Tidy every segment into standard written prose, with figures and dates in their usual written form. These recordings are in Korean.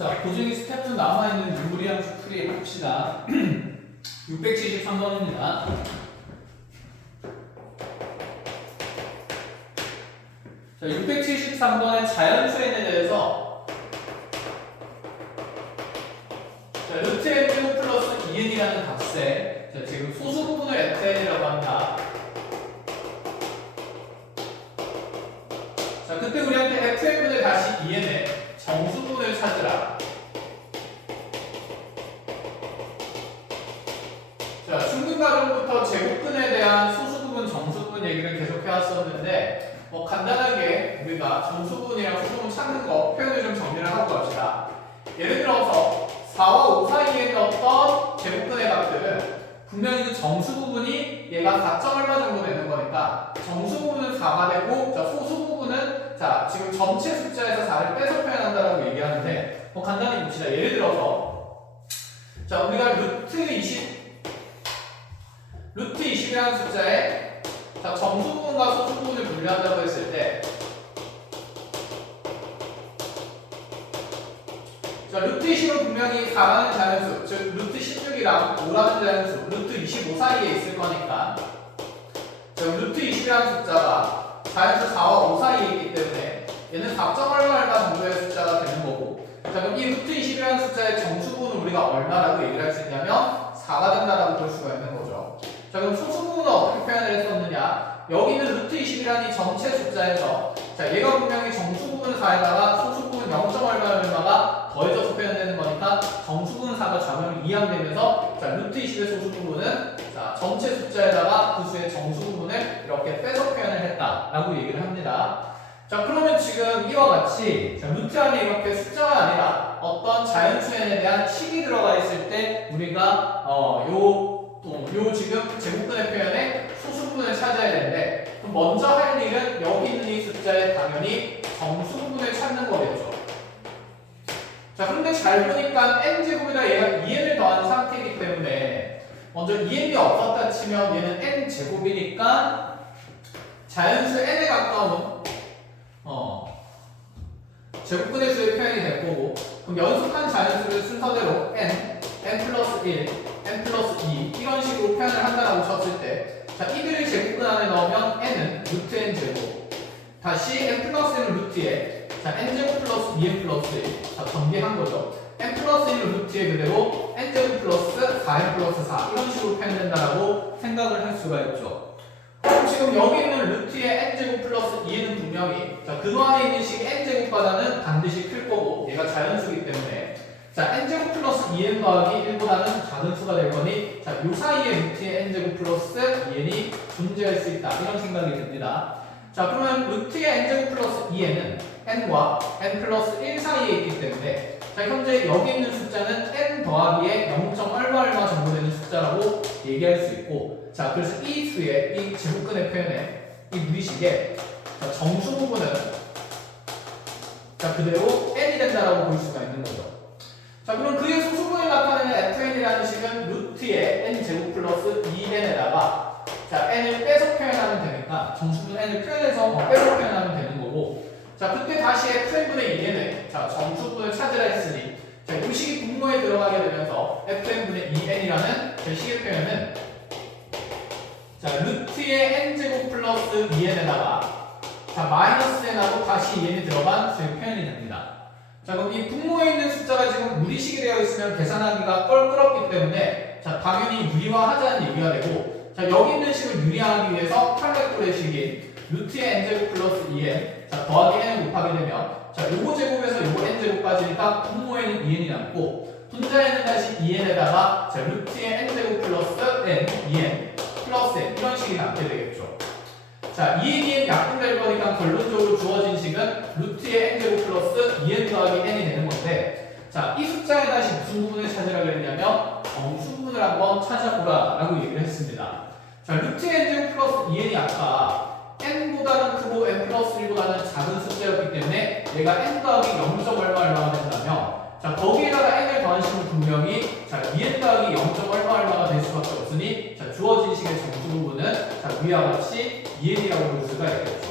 자, 고증이 스텝 2 남아있는 유리함수 풀이 봅시다. 673번입니다. 자, 673번의 자연수행에 대해서 자, 루트 n 플러스 2n이라는 값에 자, 지금 소수 부분을 fn이라고 한다. 자, 그때 우리한테 fn분의 다시 2n의 정수분을 찾으라. 자, 중근과정부터 제곱근에 대한 소수부분, 정수부분 얘기를 계속 해왔었는데 간단하게 우리가 정수분이랑 소수분 찾는 거 표현을 좀 정리를 하고 갑시다. 예를 들어서 4와 5 사이에 있는 어떤 제곱근의 값들은 분명히 그 정수부분이 얘가 4점 얼마 정도 되는 거니까 정수부분은 4가 되고 자, 소수부분은 자, 지금 전체 숫자에서 4를 빼서 표현한다라고 얘기하는데 간단히 봅시다. 예를 들어서 자, 우리가 루트 20이라는 숫자에 자, 정수부분과 소수부분을 분류한다고 했을 때 자, 루트 20은 분명히 4라는 자연수, 즉 루트 16이랑 5라는 자연수, 루트 25 사이에 있을 거니까 자, 루트 20이라는 숫자가 자연수 4와 5 사이에 있기 때문에 얘는 4점 얼마 정도의 숫자가 되는 거고 자, 그럼 이 루트 20이라는 숫자의 정수부분은 우리가 얼마라고 얘기를 할 수 있냐면 4가 된다라고 볼 수가 있는 거죠. 자, 그럼 소수부분은 어떻게 표현을 했었느냐? 여기 있는 루트 20이라는 이 전체 숫자에서 자, 얘가 분명히 정수부분 4에다가 소수부분 0점 얼마가 더해져서 표현되는 거니까 정수부분 4가 좌변으로 이항되면서 자, 루트 20의 소수부분은 자, 전체 숫자에다가 그 수의 정수부분을 이렇게 빼서 표현을 했다라고 얘기를 합니다. 자, 그러면 지금 이와 같이 자, 루트 안에 이렇게 숫자가 아니라 어떤 자연수행에 대한 식이 들어가 있을 때 우리가 요 지금 제곱근의 표현에 소수부분을 찾아야 되는데 그럼 먼저 할 일은 여기 있는 이 숫자에 당연히 정수부분을 찾는 거겠죠. 자, 그런데 잘 보니까 n제곱에다 얘가 2n을 더한 상태이기 때문에 먼저 2n이 없었다 치면 얘는 n제곱이니까 자연수 n에 가까운 제곱근의 수의 표현이 될 거고 그럼 연속한 자연수를 순서대로 n 플러스 1, n 플러스 2 이런 식으로 표현을 한다라고 쳤을 때 자, 이들을 제곱근 안에 넣으면 n은 루트 n 제곱 다시 n 플러스 1은 루트에 자, n 제곱 플러스 2n 플러스 1 자, 전개한 거죠. n 플러스 1은 루트에 그대로 n 제곱 플러스 4n 플러스 4 이런 식으로 표현된다라고 생각을 할 수가 있죠. 그럼 지금 여기 있는 루트의 n제곱 플러스 2n은 분명히 자, 근호 안에 있는 식 n제곱보다는 반드시 클 거고 얘가 자연수이기 때문에 자, n제곱 플러스 2n 더하기 1보다는 작은 수가 될 거니 자, 요 사이에 루트의 n제곱 플러스 2n이 존재할 수 있다 이런 생각이 듭니다. 자, 그러면 루트의 n제곱 플러스 2n은 n과 n 플러스 1 사이에 있기 때문에 자, 현재 여기 있는 숫자는 n 더하기에 0점 얼마 정도 되는 숫자라고 얘기할 수 있고 자, 그래서 이 수의 이 제곱근의 표현에 이 무리식의 자, 정수 부분은 자, 그대로 n이 된다라고 볼 수가 있는 거죠. 자, 그럼 그의 소수분을 나타내는 fn이라는 식은 루트의 n제곱 플러스 2n에다가 자, n을 빼서 표현하면 되니까 정수분 n을 표현해서 빼서 표현하면 되는 거고 자, 그때 다시 fn분의 2n을 자, 정수분을 찾으라 했으니 자, 이 식이 분모에 들어가게 되면서 fn분의 2n이라는 제 식의 표현은 자, 루트의 n제곱 플러스 2n에다가 자, 마이너스 n하고 다시 2n이 들어간 수의 표현이 됩니다. 자, 그럼 이 분모에 있는 숫자가 지금 무리식이 되어 있으면 계산하기가 껄끄럽기 때문에 자, 당연히 유리화하자는 얘기가 되고 자, 여기 있는 식을 유리화하기 위해서 팔레꼴의 식인 루트의 n제곱 플러스 2n 자, 더하기 n을 곱하게 되면 자, 요거 제곱에서 요거 n제곱 빠지니까 분모에는 2n이 남고 분자에는 다시 2n에다가 자, 루트의 n제곱 플러스 n, 2n 플러스 n 이런 식이 남게 되겠죠. 자, 2n, 2n 약분될 거니까 결론적으로 주어진 식은 루트의 n제곱 플러스 2n 더하기 n이 되는 건데 자, 이 숫자에 다시 무슨 부분을 찾으라고 했냐면 정수 부분을 한번 찾아보라 라고 얘기를 했습니다. 자, 루트의 n제곱 플러스 2n이 아까 n보다는 크고 n 플러스 1보다는 작은 숫자였기 때문에 얘가 n 더하기 0점 얼마가 된다면 자, 거기에다가 n을 더한 식은 분명히 자, 2n 더하기 0점 얼마가 될 수밖에 없으니 자, 주어진 식의 정수 부분은 자, 위와 같이 2n이라고 볼 수가 있겠죠.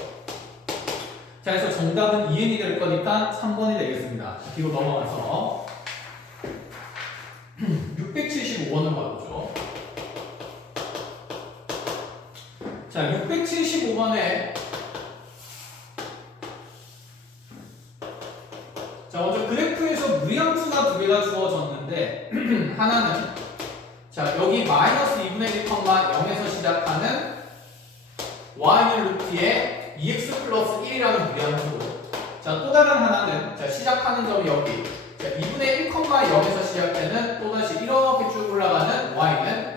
자, 그래서 정답은 2n이 될 거니까 3번이 되겠습니다. 뒤로 넘어가서 675번을 봐보죠. 자, 675번에 자, 먼저 그래프에서 무리함수가 두 개가 주어졌는데 하나는 자, 여기 마이너스 2분의 1, 0에서 시작하는 y는 루트에 2x 플러스 1이라는 무리함수로 자, 또 다른 하나는 자, 시작하는 점이 여기 자, 2분의 1, 0에서 시작되는 또다시 이렇게 쭉 올라가는 y는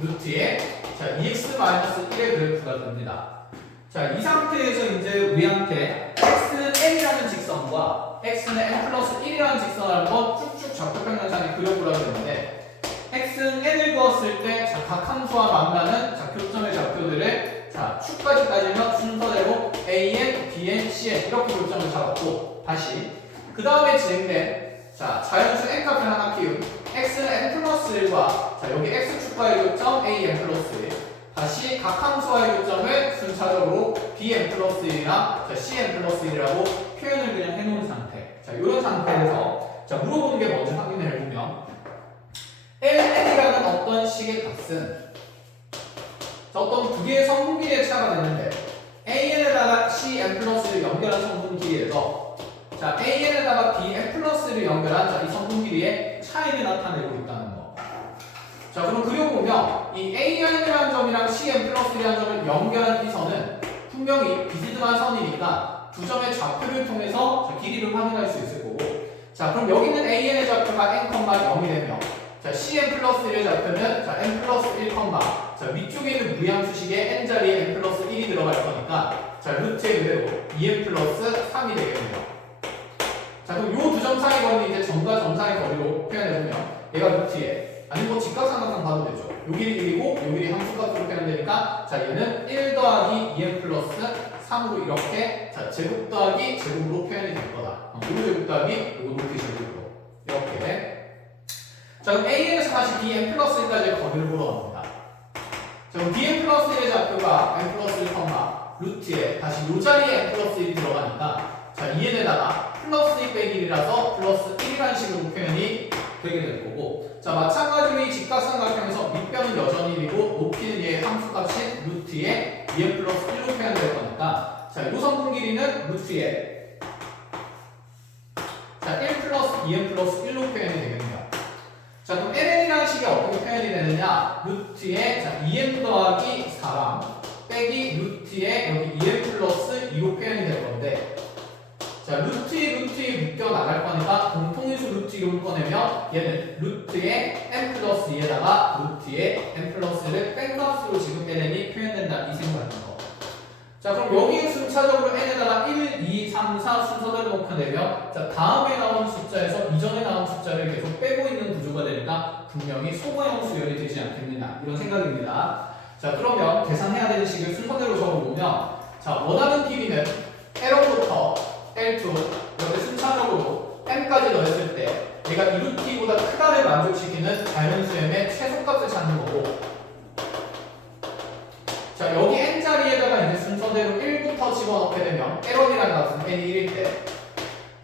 루트에 자, 2x 마이너스 1의 그래프가 됩니다. 자, 이 상태에서 이제 우리한테 x는 n이라는 직선과 x는 n 플러스 1이라는 직선을 한번 쭉쭉 좌표평면상에 그려보라고 했는데 x는 n을 그었을 때 각 함수와 만나는 자, 교점의 좌표들을 자, 축까지 따지면 순서대로 an, bn, cn 이렇게 교점을 잡았고 다시 그 다음에 진행된 자, 자연수 n값을 하나 키운 x는 n 플러스 1과 자, 여기 x축과의 교점 an 플러스 1 다시 각 함수와의 교점을 순차적으로 bn 플러스 1이나 자, cn 플러스 1이라고 표현을 그냥 해놓은 상태. 자, 이런 상태에서 자, 물어보는 게 뭔지 확인을 해보면 ln이라는 어떤 식의 값은 자, 어떤 두 개의 성분끼리의 차가 되는데 an에다가 cn 플러스를 연결한 성분끼리에서 자, an에다가 bn 플러스를 연결한 자, 이 성분끼리의 차이를 나타내고 있다는 거. 자, 그럼 그려보면 이 an이라는 점이랑 cn 플러스라는 점을 연결한 이 선은 분명히 비스듬한 선이니까 두 점의 좌표를 통해서 자, 길이를 확인할 수 있을 거고 자, 그럼 여기는 an의 좌표가 n, 0이 되며 자, cn 플러스 1의 좌표는 자, n 플러스 1, 자, 위쪽에 있는 무리함수식에 n자리에 n 플러스 1이 들어갈 거니까 자, 루트의 그대로 2n 플러스 3이 되겠네요. 자, 그럼 요 두 점 사이 거리는 이제 점과 점 사이 거리로 표현해보면 얘가 루트에 아니 뭐 직각삼각형 봐도 되죠. 요 길이 1이고 요 길이 함수값으로 표현되니까 자, 얘는 1 더하기 2n 플러스 3으로 이렇게 자, 제곱 더하기 제곱으로 표현이 될 거다. 요거 제곱 더하기 요거 높이 제곱으로 이렇게 자, 그럼 an에서 다시 bn 플러스 1까지의 거리를 보러 갑니다. 자, 그럼 bn 플러스 1의 좌표가 n 플러스 1, 루트에 다시 요 자리에 n 플러스 1이 들어가니까 자, 2n에다가 플러스 2 빼기 1이라서 플러스 1이라는 식으로 표현이 되게 될 거고 자, 마찬가지로 이 직각삼각형에서 밑변은 여전히 1이고 높이는 얘의 함수값인 루트에 2n 플러스 1로 표현될 거니까 자, 요 성분 길이는 루트에 자, 1 플러스 2n 플러스 1로 표현이 되겠네요. 자, 그럼 ln이라는 식이 어떻게 표현이 되느냐 루트에 자, 2n 더하기 4랑 빼기 루트에 여기 2n 플러스 2로 표현이 될 건데 자, 루트에 묶여 나갈 거니까 공통인수 루트 2로 꺼내면 얘는 루트에 n 플러스 2에다가 루트에 n 플러스를 뺀 값으로 지금 ln이 표현된다 이 생각인 거. 자, 그럼 여기에 순차적으로 n에다가 1, 2, 3, 4 순서대로 놓고내면 자, 다음에 나온 숫자에서 이전에 나온 숫자를 계속 빼고 있는 구조가 되니까 분명히 소모형 수열이 되지 않겠느냐 이런 생각입니다. 자, 그러면 계산해야 되는 식을 순서대로 적어보면 자, 원하는 길이는 L부터 L2 이렇게 순차적으로 n까지 넣었을 때 얘가 이 루트보다 크다를 만족시키는 자연수엠의 최소값을 찾는 거고 자, 여기 n자리에다가 이제 순서대로 1부터 집어넣게 되면 L1이라는 값은 n이 1일 때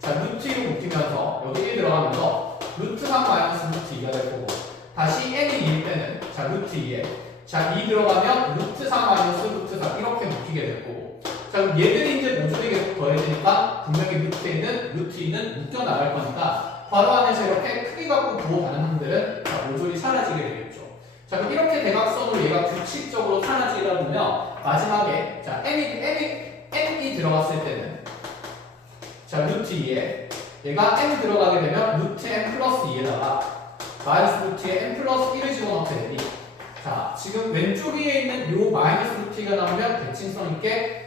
자, 루트 2로 묶이면서 여기 1 들어가면서 루트 3 마이너스 루트 2가 될 거고 다시 n이 2일 때는 자, 루트 2에 자, 2 들어가면 루트 4 마이너스 루트 4 이렇게 묶이게 될 거고 자, 그럼 얘들이 이제 모조리 계속 더해지니까 분명히 루트에 있는 루트 2는 묶여 나갈 거니까 괄호 안에서 이렇게 크게 갖고 부호 반응들은 자, 모조리 사라지게 되겠죠. 자, 그럼 이렇게 대각선으로 얘가 규칙적으로 사라지다 보면 마지막에 자, n이 들어갔을 때는 자, 루트 2에 얘가 n 들어가게 되면 루트 n 플러스 2에다가 마이너스 루트에 n 플러스 1을 집어넣게 되니 자, 지금 왼쪽 위에 있는 요 마이너스 루트 2가 나오면 대칭성 있게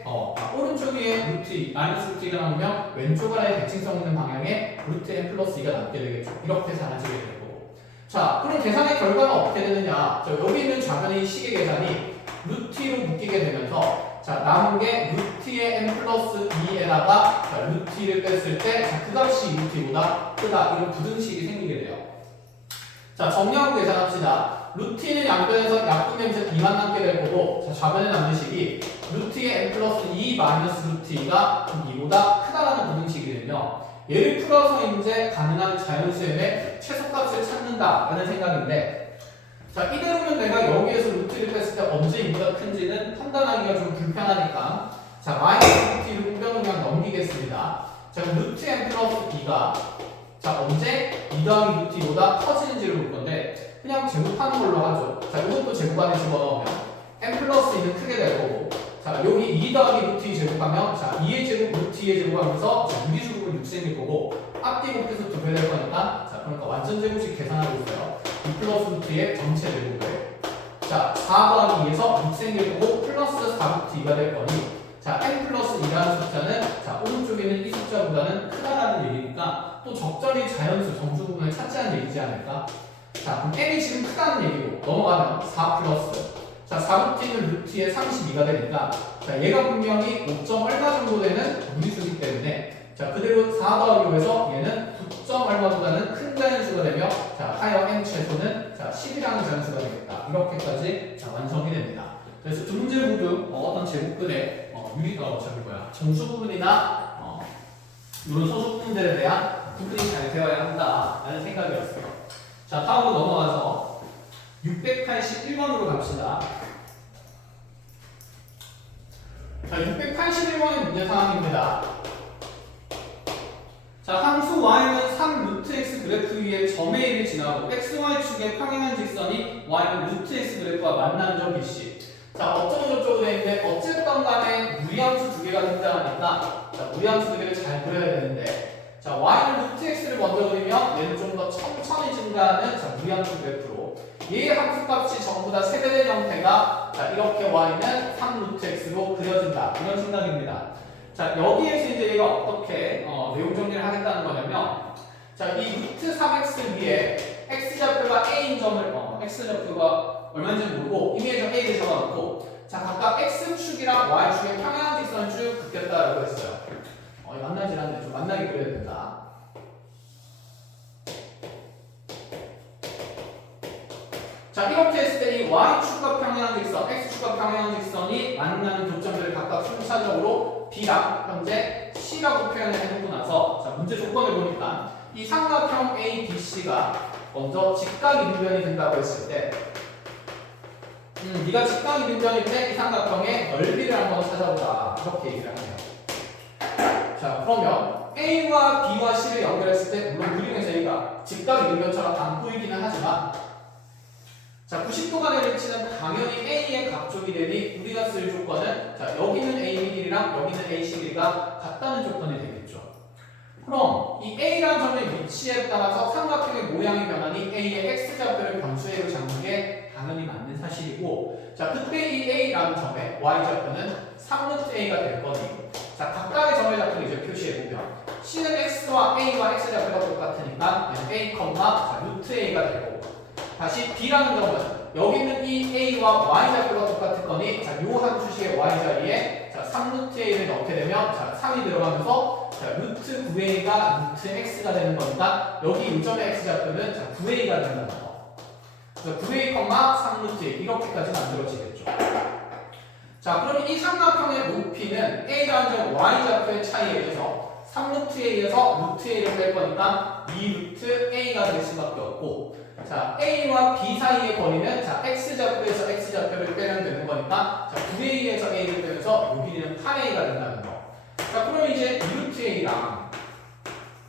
오른쪽 위에 루트 2, 마이너스 루트 2가 나오면 왼쪽 아래 대칭성 있는 방향에 루트 n 플러스 2가 남게 되겠죠. 이렇게 사라지게 될 거고. 자, 그럼 계산의 결과는 어떻게 되느냐? 자, 여기 있는 좌변의 식의 계산이 루트 2로 묶이게 되면서 자, 남은 게 루트의 n 플러스 2에다가 자, 루트 2를 뺐을 때 자, 그 값이 루트 2보다 크다. 이런 부등식이 생기게 돼요. 자, 정리하고 계산합시다. 루트 2는 양변에서 약분되면서 2만 남게 될 거고 자, 좌변에 남는 식이 루트의 n 플러스 2 마이너스 루트 2가 2보다 얘를 풀어서 이제 가능한 자연수의 최소값을 찾는다라는 생각인데, 자, 이대로면 내가 여기에서 루트를 뺐을 때 언제 2가 큰지는 판단하기가 좀 불편하니까, 자, 마이너스 루트 2를 우변으로 그냥 넘기겠습니다. 자, 그럼 루트 n 플러스 2가 자, 언제 2 더하기 루트 2보다 커지는지를 볼 건데, 그냥 제곱하는 걸로 하죠. 자, 이것도 제곱 안에 집어넣으면 n 플러스 2는 크게 될 거고, 자, 여기 2 더하기 루트 2 제곱하면, 자, 2의 제곱, 루트 2의 제곱하면서, 자, 유리수급은 6쌤일 거고, 앞뒤 곱해서 2배 될 거니까, 자, 그러니까 완전 제곱식 계산하고 있어요. 2 플러스 루트 2의 전체 제곱을. 자, 4 더하기 2에서 6쌤일 거고, 플러스 4 루트 2가 될 거니, 자, n 플러스 2라는 숫자는, 자, 오른쪽에 있는 이 숫자보다는 크다라는 얘기니까, 또 적절히 자연수 정수 부분을 찾자는 얘기지 않을까? 자, 그럼 n이 지금 크다는 얘기고, 넘어가면 4 플러스. 자, 4루트는 루트의 32가 되니까, 자, 얘가 분명히 5점 얼마 정도 되는 무리수이기 때문에, 자, 그대로 4 더하기 5에서 얘는 9점 얼마보다는 큰 자연수가 되며, 자, 하여 n 최소는, 자, 10이라는 자연수가 되겠다. 이렇게까지, 자, 완성이 됩니다. 그래서 두 문제 모두 어떤 제곱근의 정수 부분이나 이런 소수 부분들에 대한 구분이 잘 되어야 한다라는 생각이었어요. 자, 다음으로 넘어가서 681번으로 갑시다. 자, 681번의 문제 상황입니다. 자, 함수 y는 3 루트 x 그래프 위에 점 A를 지나고 xy축의 평행한 직선이 y는 루트 x 그래프와 만나는 점 BC. 자, 어쩌고 저쩌고 되어 있는데, 어쨌든 간에 무리함수 두 개가 등장하니까, 자, 무리함수 두 개를 잘 그려야 되는데, 자, y는 루트 x를 먼저 그리면 얘는 좀 더 천천히 증가하는, 자, 무리함수 그래프로, 얘의 함수값이 전부 다 세배된 형태가, 자, 이렇게 y는 3 루트 x로 그려진다. 이런 생각입니다. 자, 여기에서 이제 얘가 어떻게 내용 정리를 하겠다는 거냐면, 자, 이 루트 3x 위에 x좌표가 a인 점을, x좌표가 얼마인지 모르고 이미에서 a를 잡아놓고, 자, 각각 x축이랑 y축의 평행한 직선을 쭉 긋겠다라고 했어요. 만나질 않네. 좀 만나게 그려야 된다. 자, 이렇게 했을 때 이 y축과 평행한 직선, x축과 평행한 직선이 만나는 교점들을 각각 순차적으로 b랑 현재 c라고 표현을 해놓고 나서, 자, 문제 조건을 보니까 이 삼각형 ABC가 먼저 직각이등변이 된다고 했을 때, 네가 직각이등변일 때 이 삼각형의 넓이를 한번 찾아보자. 이렇게 얘기를 하네요. 자, 그러면 A와 B와 C를 연결했을 때, 물론 그림에서 A가 직각이등변처럼 안 보이기는 하지만, 자, 90도가 내리치는 당연히 A의 각쪽이 되니 우리가 쓸 조건은, 자, 여기는 AB 길이랑 여기는 AC 길이가 같다는 조건이 되겠죠. 그럼 이 A라는 점의 위치에 따라서 삼각형의 모양이 변하니 A의 X좌표를 변수로 잡는 게 당연히 맞는 사실이고, 자, 그때 이 A라는 점의 Y좌표는 3루트 A가 될 거니, 자, 각각의 점의 좌표를 이제 표시해보면 C는 X와 A와 X좌표가 똑같으니까 A, 자, 루트 A가 되고, 다시 B라는 점은 여기 있는 이 A와 Y좌표가 똑같을 거니, 자, 요 한 수식의 Y 자리에, 자, 3루트 A를 넣게 되면, 자, 3이 들어가면서, 자, 루트 9A가 루트 X가 되는 거니까 여기 요점의 X좌표는, 자, 9A가 된다는 거. 그래서 9A, 3루트 A 이렇게까지 만들어지겠죠. 자, 그럼 이 삼각형의 높이는 A라는 점 Y좌표의 차이에 의해서 3루트 A에서 루트 A를 뺄 거니까 2루트 A가 될 수밖에 없고, 자, A와 B 사이의 거리는, 자, X좌표에서 X좌표를 빼면 되는 거니까, 자, 9A에서 A를 빼면서 요 길이는 8A가 된다는 거. 자, 그러면 이제 2루트 A랑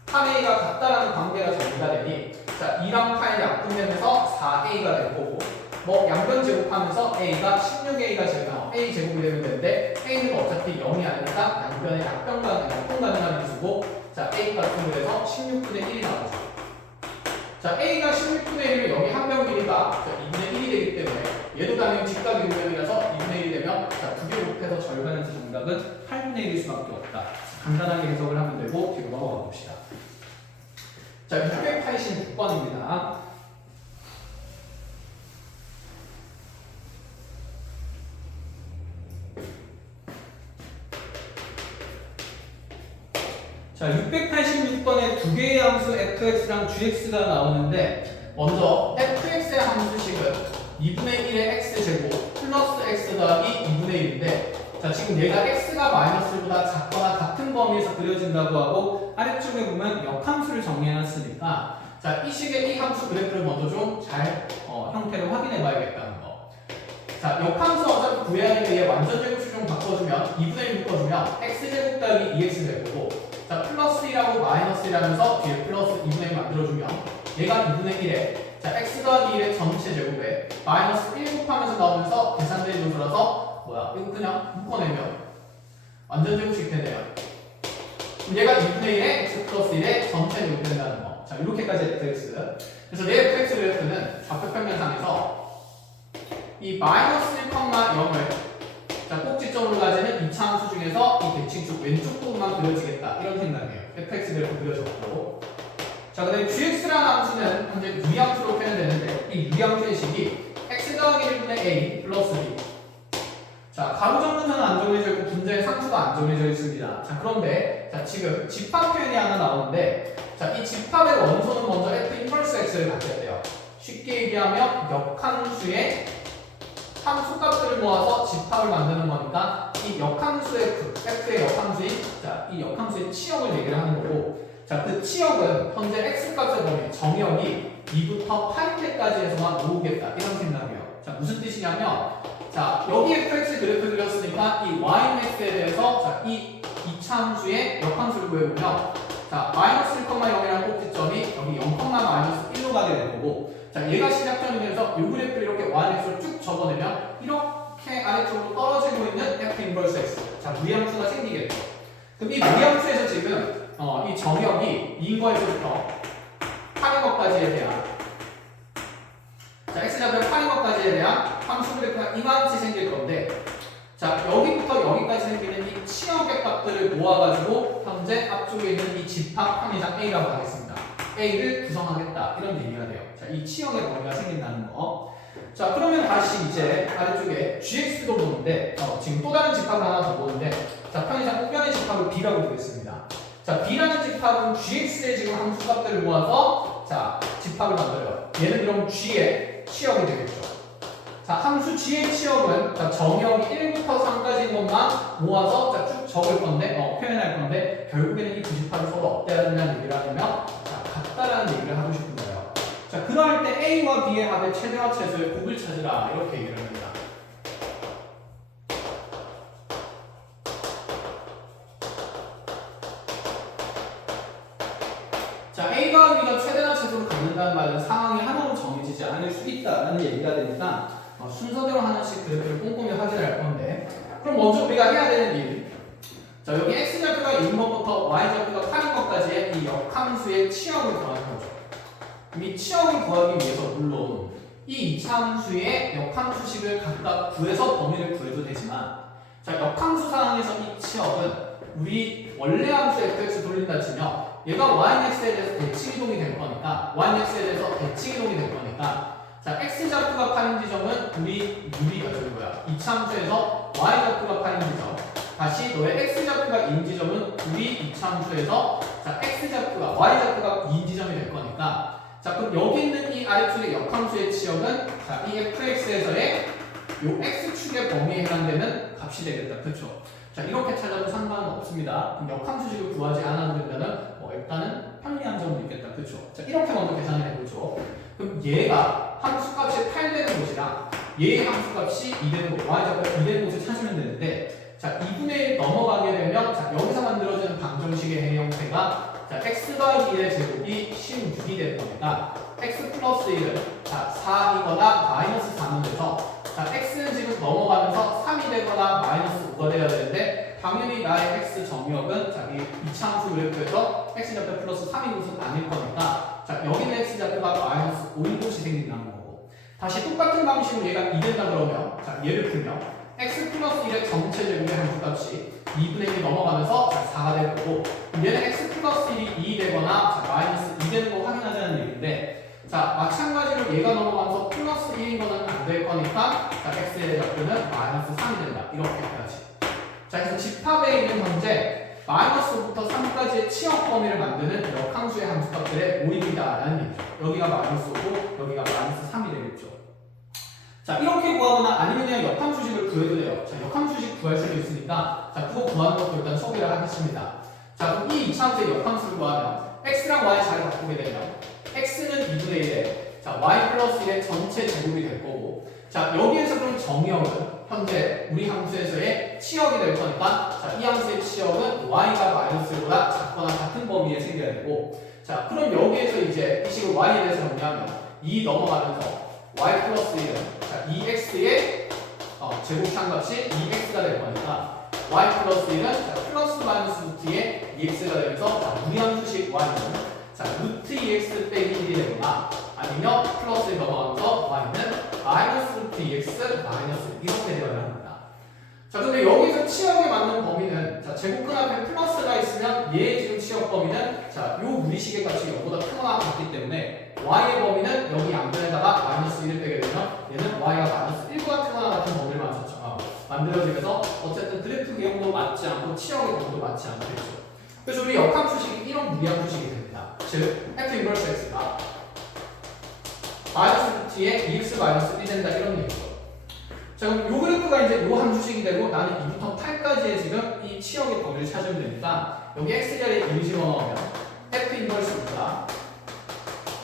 8A가 같다라는 관계가 정리가 되니, 자, 2랑 8이 약분되면서 4A가 될 거고, 뭐 양변 제곱하면서 A가 16A가 A 제곱이 되면 되는데, A는 어차피 0이 아니니까 양변의 약분 가능한 인수고, 자, A 같은 거에서 16분의 1이 나오죠. 자, A가 16분의 1이면 여기 한 변 길이가 2분의 1이 되기 때문에 얘도 당연히 직각이등변이라서 2분의 1이 되면, 자, 두 개 곱해서 절반해서 정답은 8분의 1일 수밖에 없다. 간단하게 해석을 하면 되고, 뒤로 넘어가 봅시다. 자, 686번입니다. 자, 686번에 두 개의 함수 fx랑 gx가 나오는데, 먼저 fx의 함수식은 2분의 1의 x제곱 플러스 x 더하기 2분의 1인데, 자, 지금 얘가 x가 마이너스보다 작거나 같은 범위에서 그려진다고 하고 아래쪽에 보면 역함수를 정리해놨으니까 자, 이 식의 이 함수 그래프를 먼저 좀 잘 형태를 확인해 봐야겠다는 거. 자, 역함수 어차피 구해야 하는 게 완전 제곱식 좀 바꿔주면 2분의 1 묶어주면 x제곱 더하기 2x 될 거고 자, 플러스 1하고 마이너스 1하면서 뒤에 플러스 2분의 1 만들어주면 얘가 2분의 1에 자, x 더하기 1의 전체 제곱에 마이너스 1 곱하면서 나오면서 계산된 요소라서 뭐야? 이거 그냥 묶어내면 완전 제곱식 되네요. 그럼 얘가 2분의 1에 x 플러스 1의 전체 제곱이 된다는 거. 자, 이렇게까지 fx. 그래서 내 fx 그래프는 좌표 평면상에서 이 마이너스 1,0을 자, 꼭지점으로 가지는 2차 함수 중에서 이 대칭축 왼쪽 부분만 그려지겠다. 이런 생각이에요. fx 그래프 그려졌고. 자, 그다음에 gx라는 함수는 현재 유리함수로 표현되는데 이 유리함수의 식이 x 더하기 1분의 a 플러스 b. 자, 가로 정근선은 안 정해져 있고 분자의 상수가 안 정해져 있습니다. 자, 그런데 자, 지금 집합 표현이 하나 나오는데 자, 이 집합의 원소는 먼저 f 인버스 x를 갖게 돼요. 쉽게 얘기하면 역함수의 함수값들을 모아서 집합을 만드는 거니까 이 역함수 f의 역함수인 자, 이 역함수의 치역을 얘기를 하는 거고 자, 그 치역은 현재 x값의 범위 정역이 2부터 8일 때까지 해서만 모으겠다 이런 생각이에요. 자, 무슨 뜻이냐면 자, 여기 fx 그래프 그렸으니까 이 yx에 대해서 자, 이 2차 함수의 역함수를 구해보면 자, 마이너스 1,0이라는 꼭지점이 여기 0,-1로 가게 될 거고 자, 얘가 시작점이 되면서 이 그래프를 이렇게 yx로 쭉 적어내면 이렇게 아래쪽으로 떨어지고 있는 f 인버스 x 자, 무리함수가 생기겠죠. 그럼 이 무리함수에서 지금 이 정역이 2인 거에서부터 8인 것까지에 대한 자, x좌표 8인 것까지에 대한 함수 그래프가 이만치 생길 건데 자, 여기부터 여기까지 생기는 이 치역의 값들을 모아가지고 현재 앞쪽에 있는 이 집합 함의장 A라고 하겠습니다. A를 구성하겠다 이런 얘기가 돼요. 자, 이 치역의 범위가 생긴다는 거. 자, 그러면 다시 이제 아래쪽에 GX도 보는데 지금 또 다른 집합을 하나 더 보는데 자, 편의상 우변의 집합을 B라고 보겠습니다. 자, B라는 집합은 GX의 지금 함수값들을 모아서 자, 집합을 만들어요. 얘는 그럼 G의 치역이 되겠죠. 자, 함수 g의 치역은 자, 정역이 1부터 3까지인 것만 모아서 자, 쭉 적을 건데, 표현할 건데, 결국에는 이 두 집합이 서로 어때야된다는 얘기를 하면, 자, 같다라는 얘기를 하고 싶은 거예요. 자, 그럴 때 A와 B의 합의 최대화체수의 곱을 찾으라. 이렇게 얘기를 합니다. 자, A가 B가 최대화체수를 갖는다는 말은 상황이 하나로 정해지지 않을 수 있다라는 얘기가 되니까, 순서대로 하나씩 그래프를 꼼꼼히 확인할 건데 그럼 먼저 우리가 해야 되는 일 자, 여기 x좌표가 6인 것부터 y좌표가 8인 것까지의 이 역함수의 치역을 구하는 거죠. 이 치역을 구하기 위해서 물론 이 2차 함수의 역함수식을 각각 구해서 범위를 구해도 되지만 자, 역함수 상황에서 이 치역은 우리 원래 함수 fx 돌린다 치면 얘가 yx에 대해서 대칭이동이 될 거니까 yx에 대해서 대칭이동이 될 거니까 자, x좌표가 8인 지점은 우리 뭐야? 2차 함수에서 y좌표가 8인 지점. 다시 너의 x좌표가 2인 지점은 우리 2차 함수에서 자, x좌표가 y좌표가 2인 지점이 될 거니까 자, 그럼 여기 있는 이 아래쪽의 역함수의 치역은 자, 이 fx에서의 요 x축의 범위에 해당되는 값이 되겠다. 그렇죠? 자, 이렇게 찾아도 상관은 없습니다. 그럼 역함수식을 구하지 않아도 된다는 일단은 편리한 점도 있겠다. 그렇죠? 자, 이렇게 먼저 계산을 해보죠. 그럼 얘가 함수값이 8 되는 곳이랑 얘의 함수값이 2 되는 곳, y좌표가 2 되는 곳을 찾으면 되는데 자, 2분의 1 넘어가게 되면 자, 여기서 만들어지는 방정식의 행 형태가 자, x 더하기 1의 제곱이 16이 되는 거니까 x 플러스 1은 자, 4이거나 마이너스 4는 돼서 자, x는 지금 넘어가면서 3이 되거나 마이너스 5가 돼야 되는데 당연히 나의 x 정역은 자기 2차 함수 그래프에서 x좌표 플러스 3인 곳은 아닐 거니까 자, 여기는 x좌표가 마이너스 5인 곳이 생긴다는 거고 다시 똑같은 방식으로 얘가 2 된다 그러면 자, 얘를 풀면 x 플러스 1의 전체 제곱의 함수값이 2분의 1이 넘어가면서 자, 4가 될 거고 얘는 x 플러스 1이 2 되거나 자, 마이너스 2 되는 거 확인하자는 얘기인데 자, 마찬가지로 얘가 넘어가면서 플러스 1인 거는 안 될 거니까 자, x의 좌표는 마이너스 3이 된다. 이렇게 해야지. 자, 그래서 집합에 있는 현재 마이너스부터 3까지의 치역 범위를 만드는 역함수의 함수값들의 모임이다라는 얘기죠. 여기가 마이너스 5고 여기가 마이너스 3이 되겠죠. 자, 이렇게 구하거나 아니면 그냥 역함수식을 구해도 돼요. 자, 역함수식 구할 수도 있으니까 자, 그거 구하는 것도 일단 소개를 하겠습니다. 자, 그럼 이 이차함수의 역함수를 구하면 x랑 y 자리 바꾸게 되면 x는 2분의 1에 자, y 플러스 1의 전체 제곱이 될 거고 자, 여기에서 그럼 정의역은 현재 우리 함수에서의 치역이 될 거니까 자, 이 함수의 치역은 y가 마이너스 1보다 작거나 같은 범위에 생겨야 되고 자, 그럼 여기에서 이제 이 식을 y에 대해서 정리하면 2 넘어가면서 y 플러스 1은 자, 2x의 제곱한 값이 2x가 될 거니까 y 플러스 1은 자, 플러스 마이너스 루트의 2x가 되면서 자, 무리함수식 y는 자, 루트 2x 빼기 1이 되거나 아니면 플러스 1 넘어가면서 y는 마이너스 루트 2x 마이너스 1 이렇게 되어야 합니다. 자, 근데 여기서 치역에 맞는 범위는 자, 제곱근 앞에 플러스가 있으면 얘의 지금 치역 범위는 자, 요 무리식의 값이 0보다 크거나 같기 때문에 y의 범위는 여기 양변에다가 마이너스 1을 빼게 되면 얘는 y가 마이너스 1보다 크거나 같은 범위를 만들어지면서 어쨌든 그래프 개형도 맞지 않고 치역의 범위도 맞지 않겠죠. 그래서 우리 역함수식이 이런 무리함수식이 됩니다. 즉 f 인버스 x가 마이너스 루트에 2x 마이너스 1이 된다 이런 얘기죠. 자, 그럼 요 그래프가 이제 요 함수식이 되고 나는 2부터 8까지의 지금 이 치역의 범위를 찾으면 되니까 여기 x 자리에 1을 집어넣으면 f 인버스가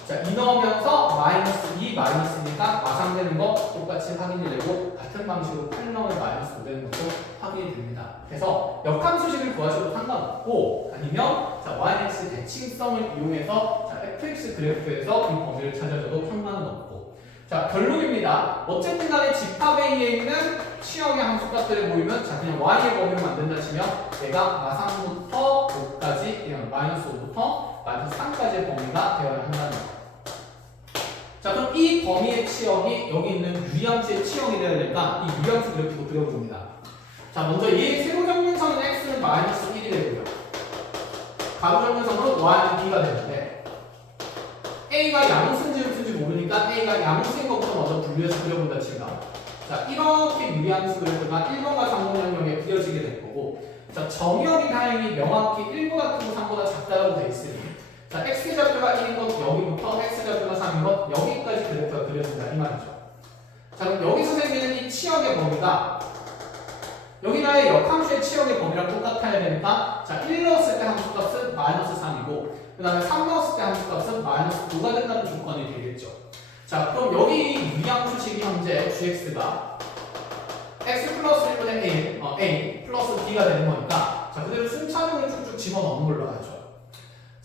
자, 2 넣으면서 마이너스 2 마이너스니까 마상되는 거 똑같이 확인이 되고 같은 방식으로 8 넣으면 마이너스 5 되는 것도 확인이 됩니다. 그래서 역함수식을 구하셔도 상관없고 아니면 자, y-x 대칭성을 이용해서 자, fx 그래프에서 이 범위를 찾아줘도 상관은 없고 자, 결론입니다. 어쨌든 간에 집합 A에 있는 치역의 함수값들을 모이면 자, 그냥 y의 범위를 만든다 치면 얘가 마상부터 5까지 그냥 마이너스 5부터 마이너스 3까지의 범위가 되어야 한다는 거. 자, 그럼 이 범위의 치역이 여기 있는 유리함수의 치역이 되어야 되니까 이 유리함수 그래프도 그려봅니다. 자, 먼저 얘의 세로정근선은 x는 마이너스 1이 되고요. 가로정근선은 y는 b가 되는데 a가 양수인지 음수인지 모르니까 a가 양수인 것부터 먼저 분류해서 그려본다 치면 자, 이렇게 유리함수 그래프가 1번과 3번 양형에 그려지게 될 거고 자, 정의역이 다행히 명확히 1보다 크고 3보다 작다라고 돼 있으니 자, x좌표가 1인 것 여기부터 x좌표가 3인 것 여기까지 그래프가 그려진다 이 말이죠. 자, 그럼 여기서 생기는 이 치역의 범위가 여기나의 역함수의 치역의 범위랑 똑같아야 되니까 자, 1 넣었을 때 함수값은 마이너스 3이고 그 다음에 3 넣었을 때 함수값은 마이너스 9가 된다는 조건이 되겠죠. 자, 그럼 여기 유리함수식이 현재 gx가 x 플러스 1분의 a 플러스 b가 되는 거니까 자, 그대로 순차적으로 쭉쭉 집어넣는 걸로 하죠.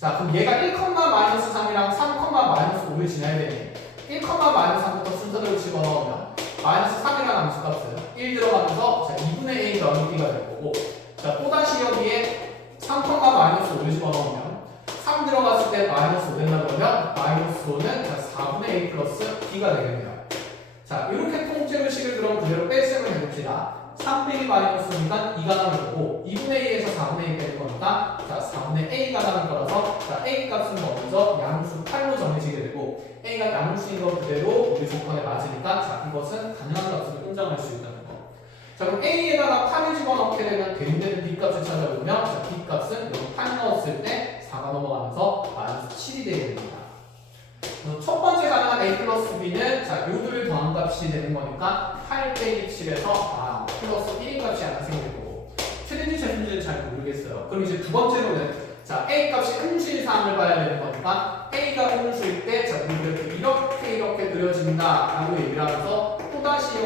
자, 그럼 얘가 1, 마이너스 3이랑 3, 마이너스 5를 지나야 되니 1, 마이너스 3부터 순서대로 집어넣으면 마이너스 3이라는 함수값은 1 들어가면서 자, 2분의 a 더하기 b가 될 거고 자, 또다시 여기에 3, 마이너스 5를 집어넣으면 3 들어갔을 때 마이너스 5 된다 그러면 마이너스 5는 자, 4분의 a 플러스 b가 되겠네요. 자, 이렇게 통째로 식을 그럼 그대로 뺄셈을 해봅시다. 3 빼기 마이너스니까 2가 남을 거고 2분의 2에서 4분의 2 빼는 거니까 자, 4분의 a가 남을 거라서 자, a 값은 먼저 양수 8로 정해지게 되고 a가 양수인 거 그대로 우리 조건에 맞으니까 자, 이것은 가능한 값으로 인정할 수 있다는 거. 자, 그럼 a에다가 8을 집어넣게 되면 대응되는 b 값을 찾아보면 자, b 값은 여기 8 넣었을 때 4가 넘어가면서 마이너스 7이 되게 됩니다. 첫 번째 가능한 a 플러스 b는 자, 요 둘을 더한 값이 되는 거니까 8 빼기 7에서 플러스 1인 값이 하나 생길 거고 최대인지 최소인지는 잘 모르겠어요. 그럼 이제 두 번째로는 자, a 값이 음수인 사항을 봐야 되는 거니까 a가 음수일 때 자, 이렇게 그려진다 라고 얘기를 하면서 또다시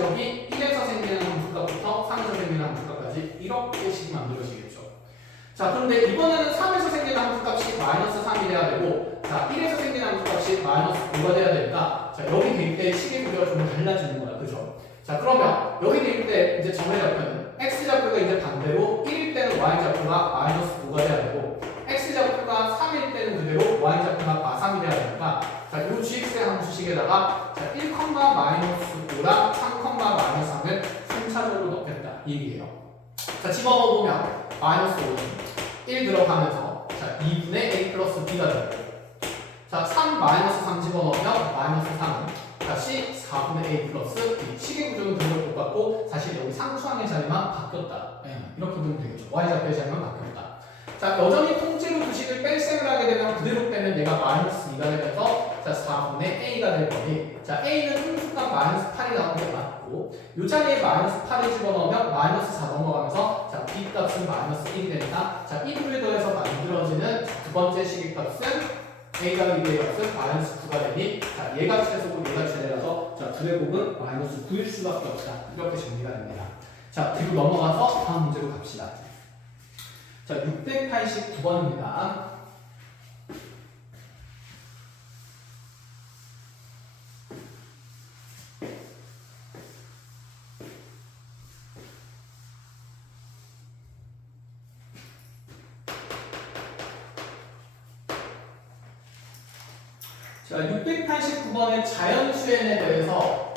여기 1에서 생기는 함수값부터 3에서 생기는 함수값까지 이렇게 식이 만들어지겠죠. 자, 그런데 이번에는 3에서 생기는 함수값이 마이너스 3이 돼야 되고 자, 1에서 생기는 함수값이 마이너스 9가 돼야 되니까 자, 여기 대입 때 식의 구조가 좀 달라지는 거야. 그죠? 자, 그러면 여기 대입 때 이제 점의 좌표는 x좌표가 이제 반대로 1일 때는 y좌표가 마이너스 9가 돼야 되고 x좌표가 3일 때는 그대로 y좌표가 3이 돼야 되니까 자, 요 gx의 함수식에다가 자, 1, 마이너스 5랑 3, 마이너스 3을 순차적으로 넣겠다 이 얘기예요. 자, 집어넣어보면 마이너스 5는 1 들어가면서 자, 2분의 a 플러스 b가 되고 자, 3 마이너스 3 집어넣으면 마이너스 3은 다시 4분의 a 플러스 b. 식의 구조는 그대로 똑같고 사실 여기 상수항의 자리만 바뀌었다. 이렇게 보면 되겠죠. y좌표의 자리만 바뀌었다. 자, 여전히 통째로 두 식을 뺄셈을 하게 되면 그대로 빼면 얘가 마이너스 2가 되면서 자, 자 4분의 a가 될 거니 자 a는 음수값 마이너스 8이 나오는 게 맞고 이 자리에 마이너스 8을 집어넣으면 마이너스 4 넘어가면서 자 b 값은 마이너스 1이 됩니다. 자 1을 더해서 만들어지는 두 번째 시기값은 a 더하기 b의 값은 마이너스 9가 되니 자 얘가 최소고 얘가 최대라서 자 둘의 곱은 마이너스 9일 수밖에 없다. 이렇게 정리가 됩니다. 자 그리고 넘어가서 다음 문제로 갑시다. 자 689번입니다. 자, 689번의 자연수행에 대해서